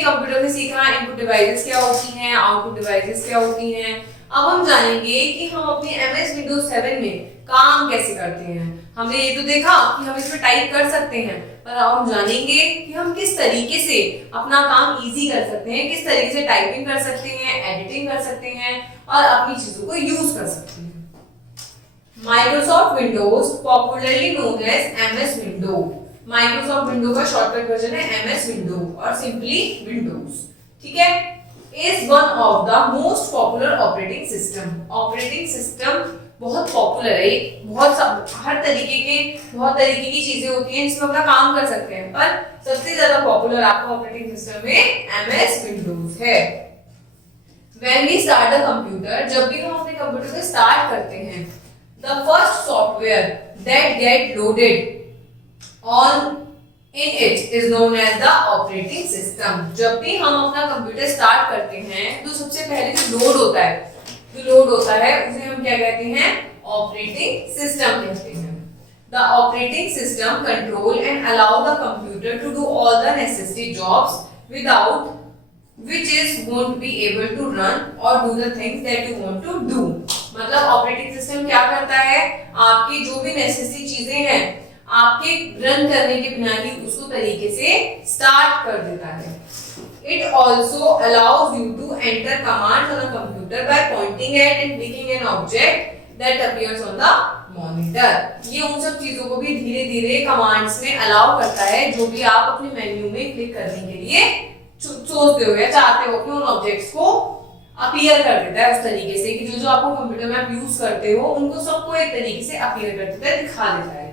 Computer में सीखा input devices क्या होती हैं, आउटपुट डिवाइसेस क्या होती हैं। अब हम जानेंगे कि हम अपने MS विंडोज 7 में काम कैसे करते हैं। हमने ये तो देखा कि हम इसमें टाइप कर सकते हैं, पर अब हम जानेंगे कि हम किस तरीके से अपना काम इजी कर सकते हैं, किस तरीके से टाइपिंग कर सकते हैं, एडिटिंग कर सकते हैं और अपनी चीजों को यूज कर सकते हैं। Microsoft Windows popularly known as MS Window. Microsoft Window का शॉर्टकट वर्जन है MS विंडो और सिंपली विंडोज, ठीक है। Is one of the most popular operating system. Operating system बहुत पॉपुलर है, हर तरीके की चीजें होती हैं जिसमें अपना काम कर सकते हैं, पर सबसे ज्यादा पॉपुलर आपका ऑपरेटिंग सिस्टम में MS विंडोज है। When we start a computer, जब भी हम अपने कंप्यूटर को स्टार्ट करते हैं, the first software that get loaded on in it is known as the operating system। जब भी हम अपना कंप्यूटर स्टार्ट करते हैं तो सबसे पहले जो लोड होता है उसे हम क्या कहते हैं, ऑपरेटिंग सिस्टम कहते हैं। The operating system control and allow the computer to do all the necessary jobs without which is won't be able to run or do the things that you want to do। मतलब operating system क्या करता है, आपकी जो भी necessary चीजें हैं आपके रन करने के बिना ही उसको तरीके से स्टार्ट कर देता है। It also allows you to enter commands on a computer by pointing at and clicking an object that appears on the monitor। ये उन सब चीजों को भी धीरे धीरे कमांड्स में अलाउ करता है जो भी आप अपने मेन्यू में क्लिक करने के लिए सोचते हो या चाहते हो कि उन ऑब्जेक्ट्स को अपीयर कर देता है उस तरीके से कि जो आपको कंप्यूटर में आप यूज करते हो उनको सबको एक तरीके से अपीयर कर देता है, दिखा देता है।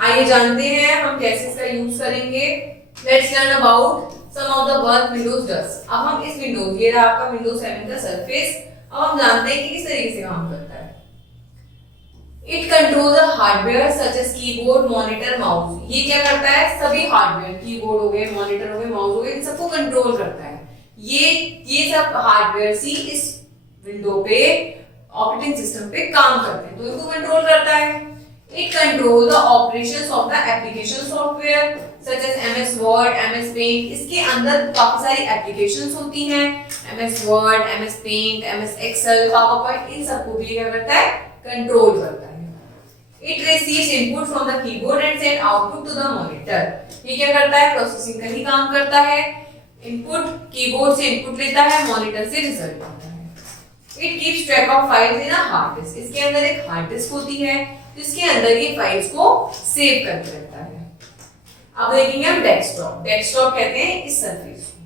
आइए जानते हैं हम कैसे इसका यूज करेंगे। Let's learn about some of the work Windows does. अब हम इस विंडोज, ये रहा आपका विंडोज 7 का सरफेस, अब हम जानते हैं कि किस तरीके से काम करता है। It control the hardware such as keyboard, monitor, mouse. ये क्या करता है, सभी हार्डवेयर, कीबोर्ड हो गए, मॉनिटर हो गए, माउस हो गए, इन सबको कंट्रोल करता है। ये सब हार्डवेयर सी इस विंडो पे ऑपरेटिंग सिस्टम पे काम करते हैं, तो इनको कंट्रोल करता है। It control the operations of the application software such as MS Word, MS Paint। इसके अंदर काफी सारी एप्लीकेशंस होती हैं, MS Word, MS Paint, MS Excel, PowerPoint, इन सबको भी क्या करता है, कंट्रोल करता है। It receives input from the keyboard and send output to the monitor। ये क्या करता है, प्रोसेसिंग का ही काम करता है। इनपुट कीबोर्ड से इनपुट लेता है, मॉनिटर से रिजल्ट आता है। It keeps track of files in a hard disk। इसके अंदर एक हार्ड डिस्क होती है जिसके अंदर ये फाइल्स को सेव करके रखता है। अब देखेंगे हम डेस्कटॉप। डेस्कटॉप कहते हैं इस सरफेस को,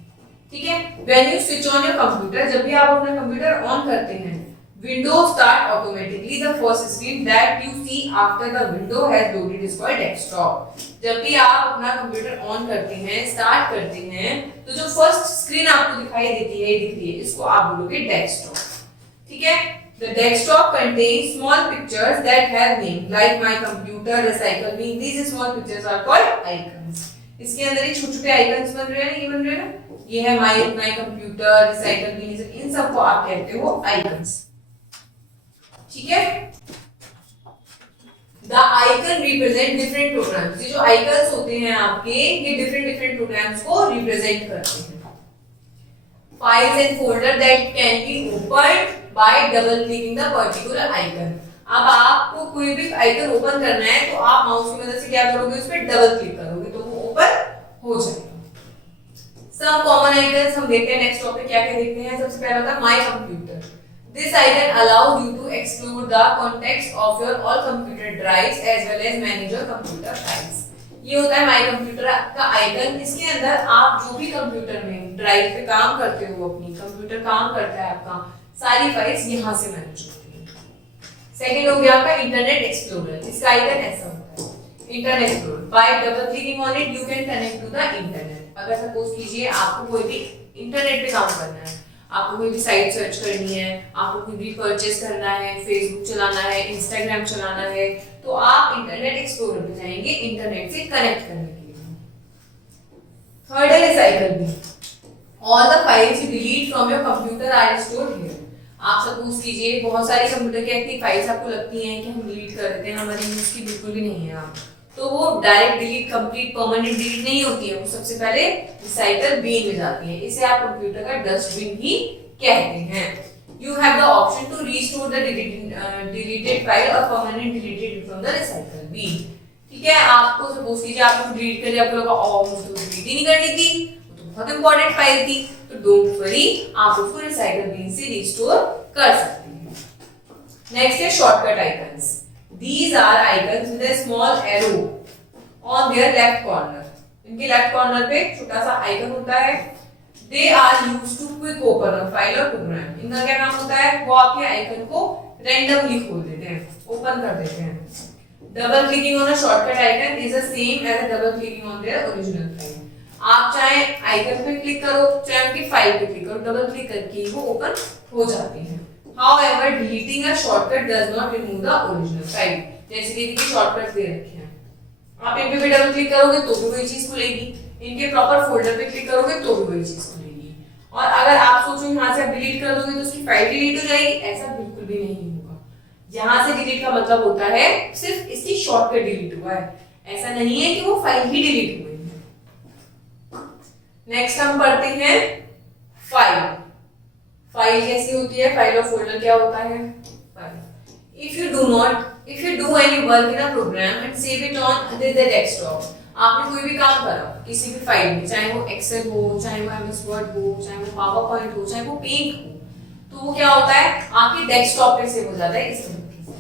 ठीक है। When you switch on your computer, जब भी आप अपना कंप्यूटर ऑन करते हैं, Windows start automatically. The first screen that you see after the window has loaded is called desktop. जब भी आप अपना कंप्यूटर ऑन करते हैं, स्टार्ट करते हैं, तो जो फर्स्ट स्क्रीन आपको दिखाई देती है, दिख रही है, इसको आप बोलोगे डेस्कटॉप, ठीक है। The desktop contains small pictures that have name like my computer, recycle bin। These small pictures are called icons। इसके अंदर ये छोटे-छोटे icons बन रहे हैं, ये बन रहे हैं ना, ये है my computer, recycle bin, इन सबको आप कहते हो icons, ठीक है। The icon represent different programs। ये जो icons होते हैं आपके, ये different programs को represent करते हैं। Files and folder that can be opened by double clicking the particular icon। अब आपको कोई भी आइकन ओपन करना है तो आप माउस की मदद से क्या करोगे, उस पर डबल क्लिक करोगे तो वो ओपन हो जाएगा। सब कॉमन आइकन्स हम देखते हैं नेक्स्ट टॉपिक, क्या क्या देखते हैं। सबसे पहला था my computer. This icon allows you to explore the context of your all computer drives as well as manage your computer files. ये होता है माय कंप्यूटर का आइकन। इसके अंदर आप जो भी कंप्यूटर में ड्राइव पे काम करते हो, अपनी कंप्यूटर काम करता है आपका, सारी फाइल्स यहाँ से मैनेज होती हैं। सेकंड हो गया आपका इंटरनेट एक्सप्लोरर। इसका आइकन ऐसा होता है, Internet Explorer. By double clicking on it you can connect to the internet. अगर सपोज कीजिए आपको कोई भी इंटरनेट पे काम करना है, आपको कोई भी साइट सर्च करनी है, आपको कोई भी परचेज करना है, फेसबुक चलाना है, इंस्टाग्राम चलाना है, तो आप इंटरनेट एक्सप्लोरर पे जाएंगे इंटरनेट से कनेक्ट करने के लिए। थर्ड है recycle bin. All the files you delete from your computer are stored here. आप सपोज कीजिए बहुत सारी कंप्यूटर की ऐसी फाइल्स आपको लगती हैं कि हम डिलीट कर देते हैं, हमारी यूज की बिल्कुल भी नहीं है आप, तो वो direct delete, complete permanent delete नहीं होती है, वो सबसे पहले रिसाइकल बीन में जाती है। इसे आप कंप्यूटर का डस्टबिन भी कहते हैं। You have the option to restore the deleted file or permanent deleted from the recycle bin। ठीक है, आपको सपोज कीजिए आपको डिलीट कर दिया, आपको लगा मुझे तो डिलीट ही नहीं करनी थी, वो तो बहुत इंपॉर्टेंट फाइल थी, तो डोंट वरी, आप उसको रिसाइकल बिन से रिस्टोर कर सकते हैं। नेक्स्ट है shortcut icons. These are icons with a small arrow on their left corner। इनके लेफ्ट कॉर्नर पे छोटा सा आइकन होता है। They are used to quick open a file or program। इनका क्या काम होता है, वो आपके आइकन को रैंडमली खोल देते हैं, ओपन कर देते हैं। Double clicking on a shortcut icon is the same as a double clicking on their original file. आप चाहे आइकन पे क्लिक करो, चाहे उनकी फाइल पे क्लिक करो, डबल क्लिक करके वो ओपन हो जाती है। However, deleting a shortcut does not remove the original file। जैसे कि इनके शॉर्टकट दे रखे हैं, आप इन पे डबल क्लिक करोगे तो भी वही चीज खुलेगी, इनके प्रॉपर फोल्डर पे क्लिक करोगे तो भी वही चीज खुलेगी। और अगर आप सोचो यहाँ से आप डिलीट कर दोगे तो उसकी फाइल डिलीट हो जाएगी, ऐसा बिल्कुल भी नहीं होगा। यहाँ से डिलीट का मतलब होता है सिर्फ इसकी शॉर्टकट डिलीट हुआ है, ऐसा नहीं है कि वो फाइल ही डिलीट हुई है। नेक्स्ट हम पढ़ते हैं फाइल। फाइल कैसी होती है, फाइल और फोल्डर क्या होता है। File, if you do any work in a program and save it on the desktop, आपने कोई भी काम करा किसी भी फाइल में, चाहे वो एक्सेल हो, चाहे वो एमएस वर्ड हो, चाहे वो पावर पॉइंट हो, चाहे वो पेंट हो, तो वो क्या होता है आपके डेस्कटॉप पे सेव हो जाता है इस तरीके से।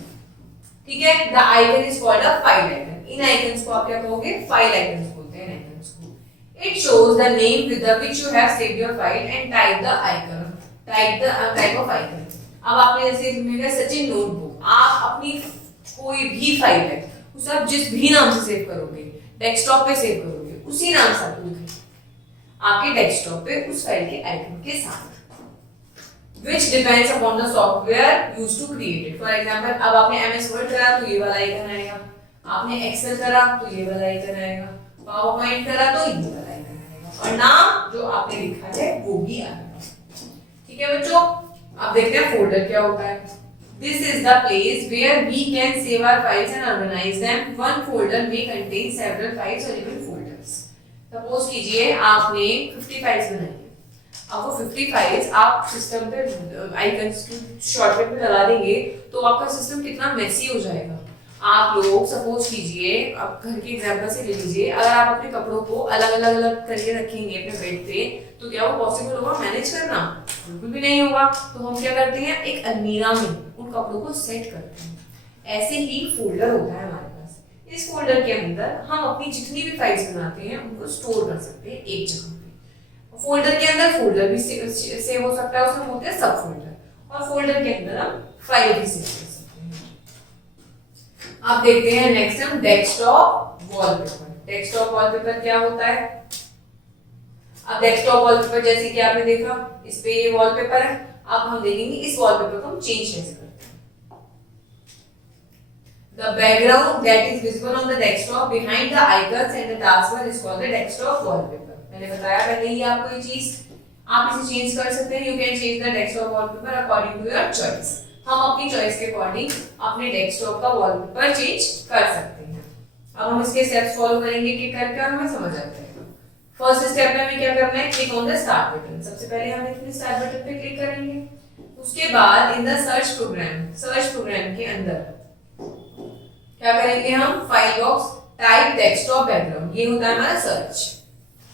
ठीक है, the icon is called a file icon. In icons को आप क्या कहोगे, फाइल आइकन्स बोलते हैं आइकन्स को। It shows the name with which you have saved your file and type the icon, type of icon. अब आपने जैसे लिखा सचिन नोटबुक, आप अपनी कोई भी फाइल है उसे आप जिस भी नाम से सेव करोगे, डेस्कटॉप पे सेव करोगे, उसी नाम से आप लिखेंगे आपके डेस्कटॉप पे उस फाइल के आइकन के साथ। Which depends upon the software used to create it। For example, अब आपने MS Word करा तो ये वाला आइकन आएगा, आपने Excel करा तो ये वाला आइकन आएगा, PowerPoint करा तो ये वाला आइकन आएगा, और नाम जो आपने लिखा है वो भी आएगा। ठीक है बच्चों, अब देखते हैं फोल्डर क्या होता है। This is the place where we can save our files and organize them। One folder may contain several files or even folders। Suppose कीजिए आपने 50 फाइल्स बनाई है, अब वो 50 फाइल्स आप सिस्टम पे आइकन्स शॉर्टकट पे लगा देंगे तो आपका सिस्टम कितना मेसी हो जाएगा। आप लोग सपोज कीजिए, अब घर के एग्जांपल से ले लीजिए, अगर आप अपने कपड़ों को अलग अलग अलग करके रखेंगे अपने बेड पे तो क्या वो पॉसिबल होगा मैनेज करना? बिल्कुल भी नहीं होगा। तो हम क्या करते हैं, एक अलमीरा में उन कपड़ों को सेट करते हैं। ऐसे ही फोल्डर होता है हमारे पास, इस फोल्डर के अंदर हम अपनी जितनी भी फाइल्स बनाते हैं उनको स्टोर कर सकते हैं एक जगह पे। फोल्डर के अंदर फोल्डर भी सेव हो सकता है, उसमें बोलते हैं सब फोल्डर, और फोल्डर के अंदर हम फाइल भी सेव कर सकते हैं। अब देखते हैं नेक्स्ट हम डेस्कटॉप वॉलपेपर। डेस्कटॉप वॉलपेपर क्या होता है? अब डेस्कटॉप वॉलपेपर जैसे कि आपने देखा इस पे ये वॉलपेपर है, अब हम देखेंगे इस वॉलपेपर को हम चेंज कैसे करते हैं। The background that is visible on the desktop behind the icons and the taskbar is called the desktop wallpaper। मैंने बताया पहले ही आपको ये चीज, आप इसे चेंज कर सकते हैं। You can change the desktop wallpaper according to your choice। हम अपनी चॉइस के अकॉर्डिंग अपने डेस्कटॉप का वॉलपेपर चेंज कर सकते हैं। अब हम इसके स्टेप्स फॉलो करेंगे कि करके और हमें समझ आ जाएगा। फर्स्ट स्टेप में हमें क्या करना है, click on the start button. सबसे पहले हम इसमें स्टार्ट बटन पे क्लिक करेंगे। उसके बाद इन द सर्च प्रोग्राम के अंदर क्या करेंगे हम, file box type desktop background, ये होता है हमारा सर्च।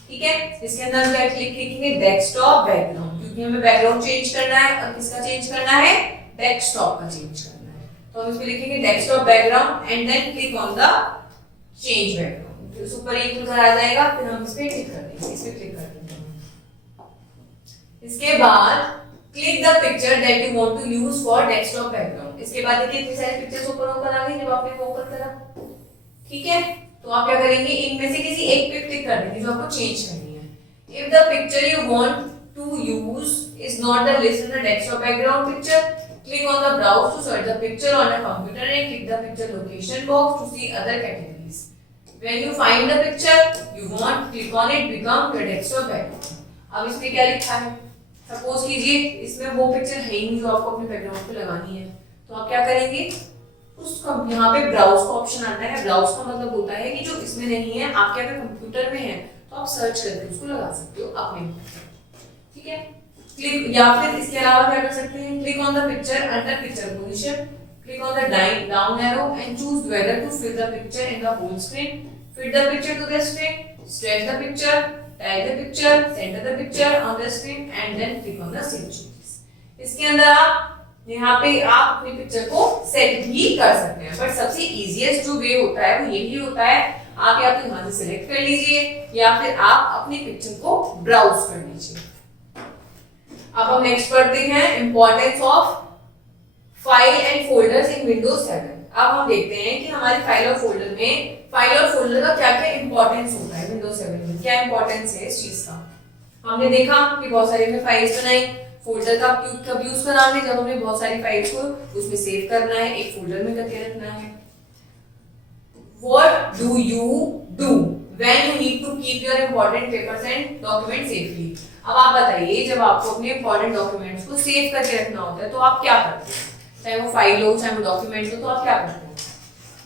ठीक है, इसके अंदर हम क्या क्लिक लिखेंगे, डेस्कटॉप बैकग्राउंड, क्योंकि हमें बैकग्राउंड चेंज करना है और किसका चेंज करना है, डेस्कटॉप का चेंज करना है। तो हम इसमें लिखेंगे desktop background and then click on the change background. फिर ऊपर एक खुलकर आ जाएगा, फिर हम इस पे क्लिक कर देंगे, इस पे क्लिक कर देंगे। इसके बाद click the picture that you want to use for desktop background. इसके बाद देखिए इतनी सारी पिक्चर्स ऊपर आ गई जब आपने वो ओपन करा। ठीक है, तो आप क्या करेंगे, इनमें से किसी एक पे क्लिक कर देंगे जो आपको चेंज करनी है। If the picture you want to use is not the list in the desktop background picture, click on the browse to search the picture on your computer and click the picture location box to see other categories। When you find the picture you want, click on it, become your desktop background। अब इसमें क्या लिखा है, suppose कीजिए इसमें वो picture है ही नहीं जो आपको अपने बैकग्राउंड पे लगानी है, तो आप क्या करेंगे, यहाँ पे ब्राउज का ऑप्शन आता है। ब्राउज का मतलब होता है कि जो इसमें नहीं है आपके अगर कंप्यूटर में है तो आप सर्च करके उसको लगा सकते हो अपने, ठीक है। क्लिक, या फिर इसके अलावा क्या कर सकते हैं, click on the picture under picture position, click on the down arrow and choose whether to fill the picture in the whole screen, fit the picture to the screen, stretch the picture, type the picture, centre the picture on the screen and then click on the save changes. इसके अंदर आप यहाँ पे आप अपनी picture को set भी कर सकते हैं, बट सबसे इजीएस्ट जो वे होता है वो यही होता है, आप या तो यहाँ से सिलेक्ट कर लीजिए या फिर आप अपनी पिक्चर को ब्राउज कर लीजिए। अब हम नेक्स्ट पढ़ते हैं importance of file and folders in Windows 7। अब हम देखते हैं कि हमारी फाइल और फोल्डर में, फाइल और फोल्डर का क्या क्या इंपॉर्टेंस होता है विंडोज 7 में, क्या इंपॉर्टेंस है इस चीज का। हमने देखा कि बहुत सारी हमने फाइल्स बनाई, फोल्डर का कब यूज करना है, जब हमें बहुत सारी फाइल्स को उसमें सेव करना है, एक फोल्डर में करके रखना है। What do you do when you need to keep your important papers and documents safely? अब आप बताइए, जब आपको अपने इंपॉर्टेंट डॉक्यूमेंट्स को सेव करके रखना होता है तो आप क्या करते हैं, चाहे वो फाइल हो चाहे वो डॉक्यूमेंट हो, तो आप क्या करते हैं,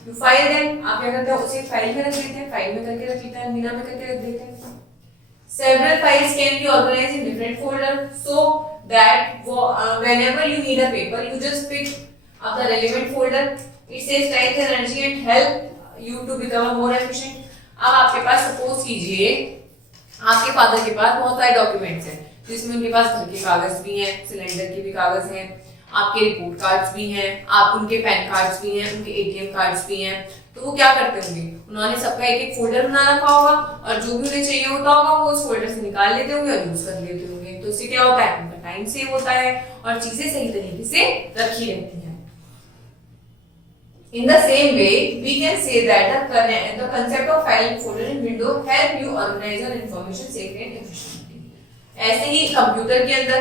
यू फाइल देम, आप क्या करते हैं उसे फाइल में रख देते हैं, फाइल में करके रख लेते हैं, मीना में करके रख देते हैं। Several files can be organized in different folders so that whenever you need a paper, you just pick up the relevant folder. It saves time, energy and help you to become more efficient. अब आपके पास suppose कीजिए आपके father के पास बहुत सारे documents हैं, जिसमें उनके पास घर के कागज भी हैं, सिलेंडर के भी कागज हैं, आपके रिपोर्ट कार्ड्स भी हैं, आप उनके पैन कार्ड्स भी हैं, उनके एटीएम कार्ड्स भी हैं। तो वो क्या करते होंगे, उन्होंने सबका एक एक फोल्डर बना रखा होगा और जो भी उन्हें चाहिए होता होगा वो उस फोल्डर से निकाल लेते होंगे और यूज कर लेते होंगे। तो इससे क्या होता है, उनका टाइम सेव होता है और चीजें सही तरीके से रखी रहती हैं। In the same way, we can say that the concept of file and folder in Windows help you organize your information safely and efficiently. ऐसे ही कंप्यूटर के अंदर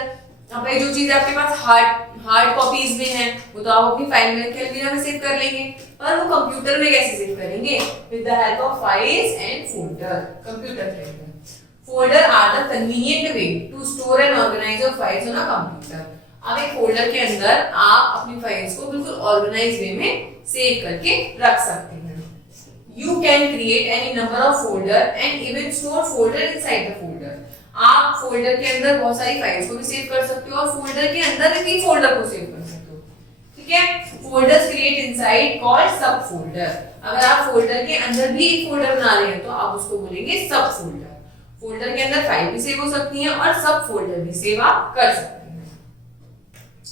अब जो चीज आपके पास हार्ड कॉपीज में है वो तो आप अपनी फाइल में रख के में सेव कर लेंगे, पर वो कंप्यूटर में कैसे सेव करेंगे, with the help of files and folder. Computer के अंदर folder are the convenient way to store and organise your files on a computer. अब एक फोल्डर के अंदर आप अपनी फाइल्स को बिल्कुल ऑर्गेनाइज वे में सेव करके रख सकते हैं। You can create any number of folder and even store folder inside the folder. आप फोल्डर के अंदर बहुत सारी फाइल्स को भी सेव कर सकते हो और फोल्डर के अंदर भी फोल्डर को सेव कर सकते हो, ठीक है। फोल्डर्स क्रिएट इनसाइड कॉल्ड सब फोल्डर। अगर आप फोल्डर के अंदर भी एक फोल्डर बना रहे हैं तो आप उसको बोलेंगे सब फोल्डर। फोल्डर के अंदर फाइल भी सेव हो सकती है और सब फोल्डर भी सेव आप कर सकते हैं।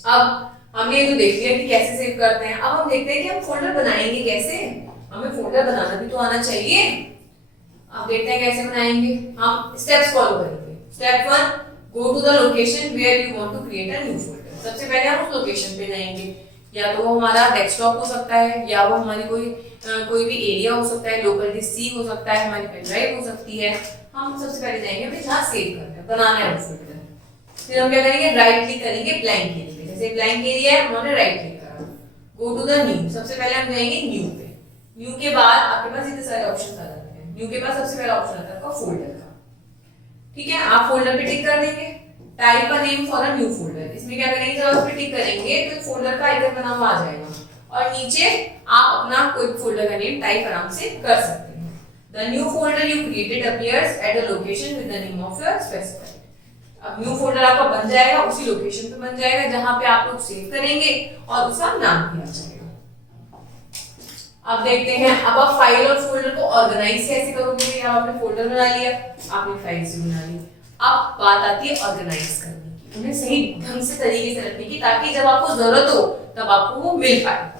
अब हमने ये तो देख लिया कि कैसे सेव करते हैं, अब हम देखते हैं कि हम फोल्डर बनाएंगे कैसे। हमें फोल्डर बनाना भी तो आना चाहिए। अब देखते हैं कैसे बनाएंगे। हम स्टेप्स फॉलो करेंगे। Step 1, go to the location where you want to create a new folder. सबसे पहले हम उस लोकेशन पे जाएंगे, या तो वो हमारा डेस्कटॉप हो सकता है या वो हमारी कोई भी एरिया हो सकता है, लोकल डिस्क हो सकता है, हमारी पेन ड्राइव हो सकती है। हम सबसे पहले जाएंगे हमें जहाँ सेव करना है, बनाना है वो फोल्डर। फिर हम क्या करेंगे, राइट क्लिक करेंगे ब्लैंक एरिया, जैसे ब्लैंक एरिया है उन्होंने राइट क्लिक करा। गो टू द न्यू, सबसे पहले हम जाएंगे न्यू पे। न्यू के बाद आपके पास इतने सारे ऑप्शन आ जाते हैं। न्यू के पास सबसे पहला ऑप्शन आता है आपका फोल्डर का, ठीक है। आप फोल्डर पे टिक कर देंगे। Type a name for a new folder, इसमें क्या करेंगे, जब उस पे टिक करेंगे तो एक फोल्डर का आइकन बना हुआ आ जाएगा और नीचे आप अपना कोई फोल्डर का नेम टाइप आराम से कर सकते हैं। The new folder you created appears at a location with the name of your specified. अब न्यू फोल्डर आपका बन जाएगा, उसी लोकेशन पे बन जाएगा जहां पे आप लोग सेव करेंगे और उसका नाम भी आ जाएगा। अब देखते हैं, अब आप फाइल और फोल्डर को ऑर्गेनाइज कैसे करोगे। आपने फोल्डर बना लिया, आपने फाइल्स भी बना ली, अब बात आती है ऑर्गेनाइज करने की, उन्हें सही ढंग से तरीके से रखने की, ताकि जब आपको जरूरत हो तब आपको वो मिल पाए।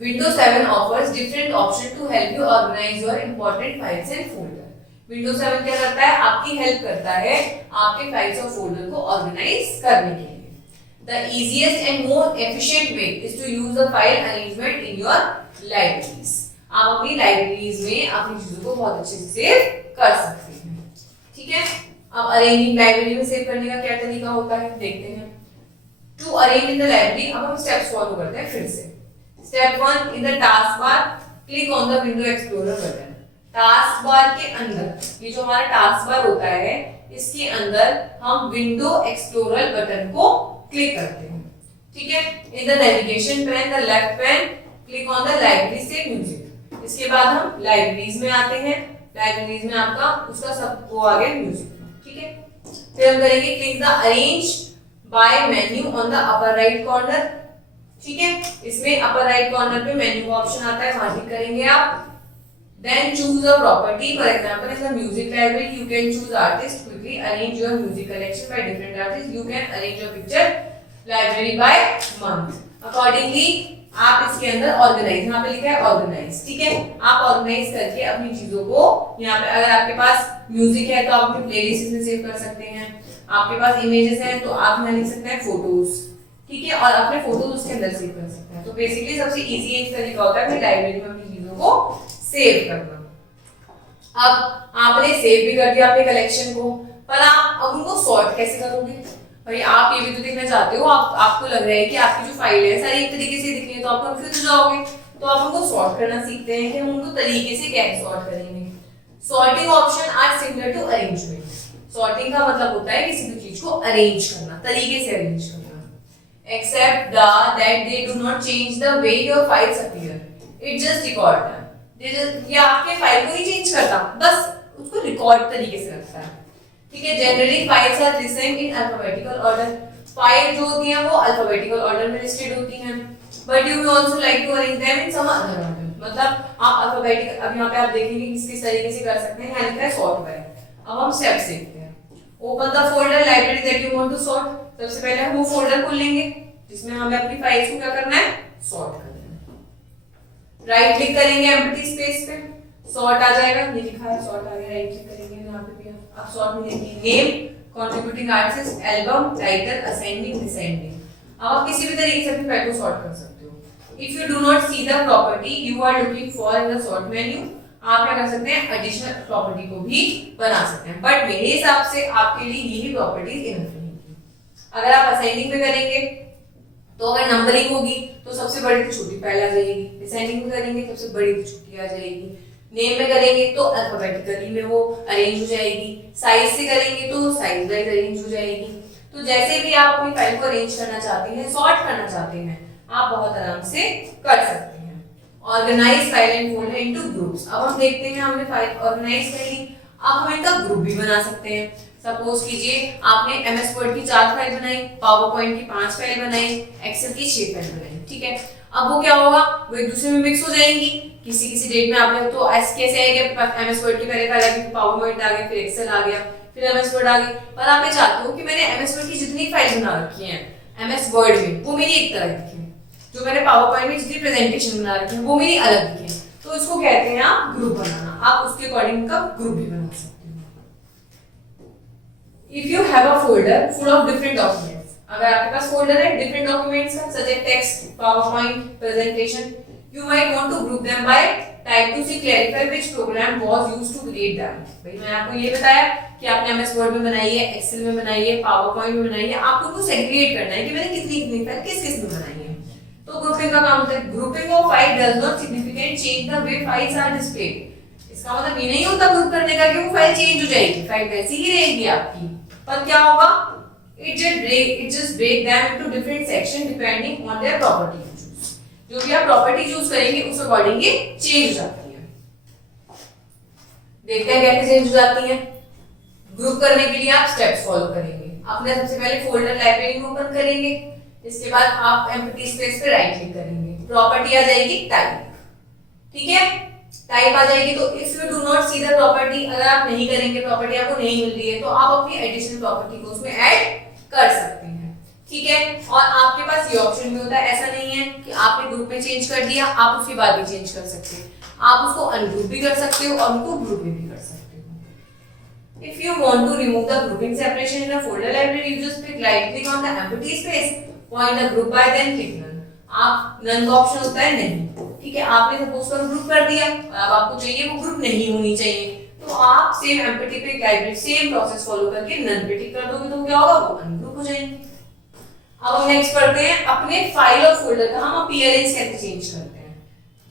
Windows 7 offers different options to help you organize your important files and folder. Windows 7 क्या करता है, आपकी हेल्प करता है आपके फाइल्स और फोल्डर को ऑर्गेनाइज करने के लिए। The easiest and more efficient way is to use the file arrangement in your libraries. आप अपनी लाइब्रेरीज में अपनी चीजों को बहुत अच्छे से सेव कर सकते हैं, ठीक है। अब अरेंजिंग लाइब्रेरी में सेव करने का क्या तरीका होता है देखते हैं। To arrange in the library, अब हम स्टेप्स फॉलो करते हैं फिर से। Step 1, in the task bar click on the window explorer button. Task bar के अंदर, ये जो हमारा टास्क बार होता है इसके अंदर हम विंडो एक्सप्लोरर बटन को क्लिक करते हैं। ठीक है। In the navigation pan the left pan click on the library से म्यूजिक। इसके बाद हम लाइब्रेरीज में आते हैं। लाइब्रेरीज में आपका उसका सब वो आ गया म्यूजिक, ठीक है। फिर हम करेंगे click the arrange by menu on the upper right corner, ठीक है। इसमें अपर राइट कॉर्नर पे मेन्यू का ऑप्शन आता है, वहां क्लिक करेंगे आप। Then choose a property. For example, in the music library, you can choose artist. Quickly arrange your music collection by different artists. You can arrange your picture library by month. Accordingly, आप इसके अंदर organise, यहाँ पे लिखा है organise, ठीक है। आप ऑर्गेनाइज करके अपनी चीजों को यहाँ पे, अगर आपके पास म्यूजिक है तो आप अपनी प्लेलिस्ट में सेव कर सकते हैं। आपके पास इमेजेस हैं तो आप यहाँ लिख सकते हैं फोटोज, ठीक है, और अपने फोटोज उसके अंदर सेव कर सकते हैं। तो बेसिकली सबसे इजी एक तरीका होता है कि लाइब्रेरी में अपनी चीजों को सेव करना। अब आपने सेव भी कर दिया अपने कलेक्शन को, पर आप अब उनको सॉर्ट कैसे करोगे? भाई आप ये भी तो देखना चाहते हो, आपको लग रहा है कि आपकी जो फाइल है सारी एक तरीके से दिख रही है तो आप कंफ्यूज हो जाओगे। तो आप उनको सॉर्ट करना सीखते हैं कि हम उनको तरीके से कैसे सॉर्ट करेंगे। Sorting option are similar to arrangement. Sorting का मतलब होता है किसी भी चीज को अरेंज करना, तरीके से अरेंज करना। Except that they do not change the way your files appear. It just record them. ये आपके फाइल को ही चेंज करता, बस उसको रिकॉर्ड तरीके से रखता है, ठीक है। Generally files are listed in alphabetical order. File जो होती हैं वो अल्फाबेटिकल ऑर्डर में लिस्टेड होती हैं, but you may also like to arrange them in some other order. मतलब आप अल्फाबेटिकल, अब यहाँ पे आप देखेंगे किस तरीके से कर सकते हैं। यहाँ लिखा है सॉर्ट बाय। अब हम स्टेप्स देखते हैं। Open the folder library that you want to sort. सबसे पहले हम वो फोल्डर खोल लेंगे जिसमें हमें अपनी फाइल्स को क्या करना है, सॉर्ट करना है। राइट क्लिक करेंगे एम्प्टी स्पेस पे, सॉर्ट आ जाएगा, ये लिखा है सॉर्ट आ गया। राइट क्लिक करेंगे, यहाँ पे भी आप सॉर्ट में लिखिए name, contributing artist, album, title, ascending, descending. अब आप किसी भी तरीके से अपनी फाइल को सॉर्ट कर सकते हो। If you do not see the property you are looking for in the sort menu, आप क्या कर सकते हैं, एडिशनल प्रॉपर्टी को भी बना सकते हैं, बट मेरे हिसाब से आपके लिए यही प्रॉपर्टीज इनफ रहेंगी। अगर आप असेंडिंग में करेंगे तो अगर नंबरिंग होगी तो सबसे बड़ी तो छोटी फाइल आ जाएगी, डिसेंडिंग में करेंगे सबसे बड़ी तो छोटी आ जाएगी, नेम में करेंगे तो अल्फाबेटिकली में वो अरेंज हो जाएगी, साइज से करेंगे तो साइज वाइज अरेंज हो जाएगी। तो जैसे भी आप अपनी फाइल को अरेंज करना चाहते हैं, सॉर्ट करना चाहते हैं, आप बहुत आराम से कर सकते हैं। Organise file and folder into groups. अब हम देखते हैं, हमने फाइल ऑर्गेनाइज कर ली, अब हम इनका ग्रुप भी बना सकते हैं। सपोज कीजिए आपने एमएस वर्ड की 4 फाइल बनाई, पावर पॉइंट की 5 फाइल बनाई, एक्सेल की 6 फाइल बनाई, ठीक है। अब वो क्या होगा, वो एक दूसरे में मिक्स हो जाएंगी। किसी किसी डेट में आपने तो ऐसे कैसे आएगा, एमएस वर्ड की पहले फाइल आ गई, पावर पॉइंट आ गया, फिर एक्सेल आ गया, फिर एमएस वर्ड आ गई। पर आप ये चाहते हो कि मैंने एमएस वर्ड की जितनी फाइल बना रखी है एमएस वर्ड में वो मेरी एक तरह दिखे, जो मैंने पावर पॉइंट में जितनी प्रेजेंटेशन बना रखी है वो मेरी अलग दिखे। तो इसको कहते हैं आप ग्रुप बनाना। आप उसके अकॉर्डिंग का ग्रुप भी बना सकते हैं। If you have a folder full of different documents, अगर आपके पास फोल्डर है different documents का, such as text, PowerPoint, presentation, you might want to group them by type to see clarify which program was used to create them. भाई मैं आपको ये बताया कि आपने MS Word में बनाई है, Excel में बनाई है, PowerPoint में बनाई है, आपको उनको सेग्रीगेट करना है कि मैंने कितनी फाइल किस में बनाई है। तो ग्रुपिंग का काम होता है। Grouping of file does not significant change the way files are displayed। इसका मतलब ये नहीं होता ग्रुप करने का कि वो फाइल चेंज हो जाएगी, फाइल वैसी ही रहेगी आपकी, पर क्या होगा, it just break them into different section depending on their property you choose। जो भी आप प्रॉपर्टी चूज करेंगे उस अकॉर्डिंग ये चेंज हो जाती है। देखते हैं कैसे चेंज हो जाती है। ग्रुप करने के लिए आप स्टेप्स फॉलो करेंगे। आपने सबसे पहले फोल्डर लाइब्रेरी में ओपन करेंगे, इसके बाद आप एम्प्टी स्पेस पे राइट क्लिक करेंगे, प्रॉपर्टी आ जाएगी टाइप, ठीक है, टाइप आ जाएगी। तो if you do not see the property, अगर आप नहीं करेंगे, प्रॉपर्टी आपको नहीं मिल रही है, तो आप अपनी एडिशनल प्रॉपर्टी को उसमें ऐड कर सकते हैं, ठीक है। और आपके पास ये ऑप्शन भी होता है, ऐसा नहीं है कि आपने ग्रुप में चेंज कर दिया आप उसके बाद भी चेंज कर सकते हैं, आप उसको अनग्रुप भी कर सकते हो और उनको ग्रुप में भी कर सकते हो। If you want to remove the grouping separation in a folder library, you just right click on the empty space, point the group by, then click none. आप नन का ऑप्शन होता है नहीं, ठीक है। आपने सपोज करो ग्रुप कर दिया और अब आपको चाहिए वो ग्रुप नहीं होनी चाहिए, तो आप सेम एम्प्टी पे लाइब्रेरी सेम प्रोसेस फॉलो करके नन पे टिक कर दोगे, तो क्या होगा, वो अनग्रुप हो जाएंगे। अब हम नेक्स्ट पढ़ते हैं अपने फाइल और फोल्डर का हम अपीयरेंस कैसे चेंज करते हैं,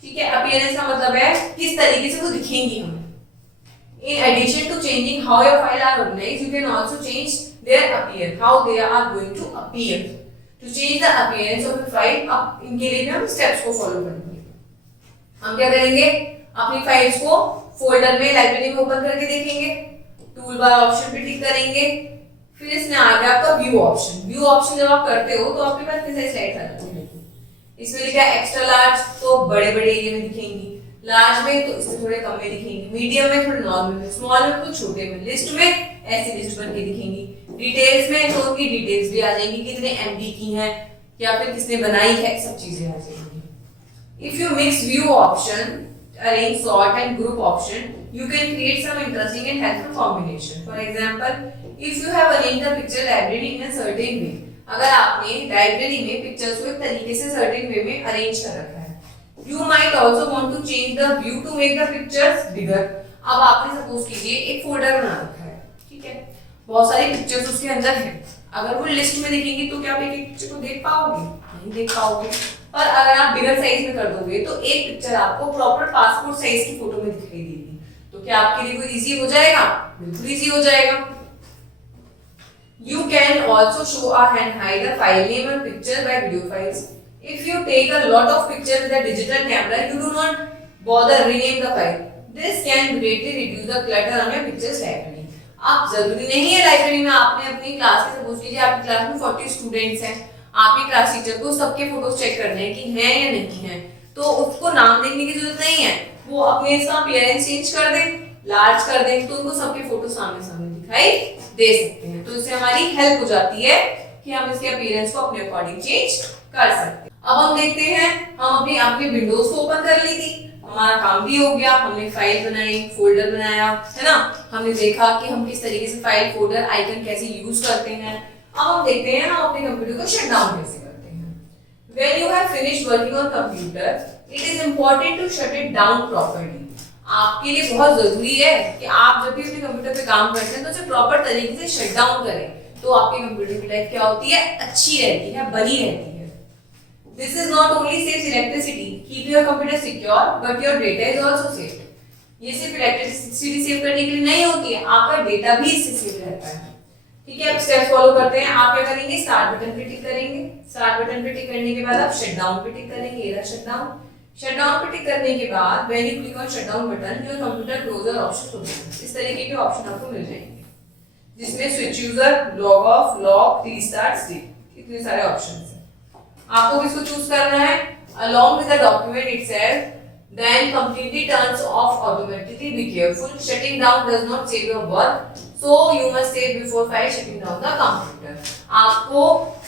ठीक है। अपीयरेंस का मतलब है किस तरीके से वो दिखेंगी हमें। In addition to changing how your file are organized, you can also change their appear, how they are going to appear। To change the appearance of the file, अब इनके लिए भी हम स्टेप्स को फॉलो करेंगे। हम क्या करेंगे, अपनी फाइल्स को फोल्डर में लाइब्रेरी में ओपन करके देखेंगे, टूल बार ऑप्शन पे टिक करेंगे, फिर इसमें आ गया आपका व्यू ऑप्शन। व्यू ऑप्शन जब आप करते हो तो आपके पास कितने स्लाइड्स आ जाती है, इसमें लिखा है एक्स्ट्रा लार्ज, तो बड़े बड़े एरिया में दिखेंगी, लार्ज में तो इससे थोड़े कम में दिखेंगी, मीडियम में थोड़े नॉर्मल में, स्मॉल में तो छोटे में, लिस्ट में ऐसी लिस्ट बन के दिखेंगी, डिटेल्स में तो उनकी डिटेल्स भी आ जाएंगी, कितने एमबी की हैं या फिर किसने बनाई है, सब चीजें आ जाएंगी। If you mix view option, arrange, sort and group option, you can create some interesting and helpful combination. For example, if you have arranged the picture library in a certain way, अगर आपने library में pictures को एक तरीके से certain way में arrange कर रखा है, you might also want to change the view to make the pictures bigger. अब आपने सपोज कीजिए एक फोल्डर बना रखा है, ठीक है, बहुत सारी पिक्चर्स उसके अंदर हैं, अगर वो लिस्ट में दिखेंगी तो क्या आप एक पिक्चर को देख पाओगे, नहीं देख पाओगे, और अगर आप बिगर साइज में कर दोगे तो एक पिक्चर आपको प्रॉपर पासपोर्ट साइज की फोटो में दिखाई देगी, तो क्या आपके लिए वो इजी हो जाएगा, बिल्कुल इजी हो जाएगा। You can also show and hide the file name and picture by video files. If you take a lot of pictures with a digital camera, you do not bother rename the file. This can greatly reduce the clutter on your pictures library. आप जरूरी नहीं है library में आपने अपनी class के suppose कीजिए आपकी क्लास में 40 स्टूडेंट्स हैं, आपके क्लास टीचर को सबके फोटोज चेक करने हैं कि हैं या नहीं हैं, तो उसको नाम देखने की जरूरत नहीं है, वो अपने इसका अपीयरेंस चेंज कर दें, लार्ज कर दें, तो उनको सबके फोटो सामने सामने दिखाई दे सकते हैं, तो इससे हमारी हेल्प हो जाती है कि हम इसके अपीयरेंस को अपने अकॉर्डिंग चेंज कर सकते हैं। अब हम देखते हैं, हम अपनी विंडोज को ओपन कर ली थी, हमारा काम भी हो गया, हमने फाइल बनाई, फोल्डर बनाया, है ना, हमने देखा कि हम किस तरीके से फाइल, फोल्डर, आइकन कैसे यूज करते हैं। अब हम देखते हैं हम अपने कंप्यूटर को शट डाउन कैसे करते हैं। When you have finished working on computer, it is important to shut it down properly. आपके लिए बहुत जरूरी है कि आप जब भी अपने कंप्यूटर पे काम करते हैं तो उसे प्रॉपर तरीके से शट डाउन करें, तो आपके कंप्यूटर की लाइफ क्या होती है, अच्छी रहती है, बनी रहती है। This is not only saves electricity, keep your computer secure, but your data is also saved. ये सिर्फ इलेक्ट्रिसिटी सेव करने के लिए नहीं होती है, आपका डेटा भी इससे सेव रहता है। ठीक है, अब स्टेप्स फॉलो करते हैं। आप क्या करेंगे, स्टार्ट बटन पे टिक करेंगे, स्टार्ट बटन पे टिक करने के बाद आप शट डाउन पे टिक करेंगे, ये रहा शट डाउन। शट डाउन पे टिक करने के बाद when you click on shut down button, your computer closure option खुल जाएगा। इस तरीके के ऑप्शन आपको मिल जाएंगे जिसमें switch user, log of, lock, restart, sleep, इतने सारे ऑप्शंस हैं। आपको किसको चूज करना है, along with the document itself, then completely turns off automatically. Be careful, shutting down does not save your work, so you must save before file shutting down the computer. आपको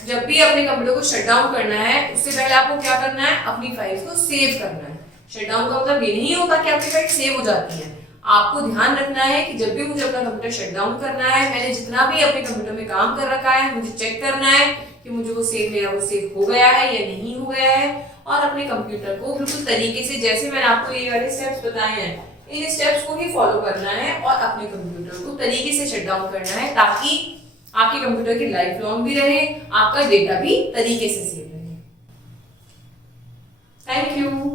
जब भी अपने computer को shut down करना है उससे पहले आपको क्या करना है, अपनी फाइल्स को सेव करना है। शट डाउन का मतलब ये नहीं होता कि आपकी फाइल सेव हो जाती है, आपको ध्यान रखना है कि जब भी मुझे अपना कंप्यूटर शट डाउन करना है, मैंने जितना भी अपने कंप्यूटर में काम कर रखा है मुझे चेक करना है कि मुझे वो सेव मेरा वो सेव हो गया है या नहीं हो गया है, और अपने कंप्यूटर को बिल्कुल तरीके से जैसे मैंने आपको ये वाले स्टेप्स बताए हैं इन स्टेप्स को ही फॉलो करना है और अपने कंप्यूटर को तरीके से शट डाउन करना है, ताकि आपके कंप्यूटर की लाइफ लॉन्ग भी रहे, आपका डेटा भी तरीके से सेव रहे। Thank you.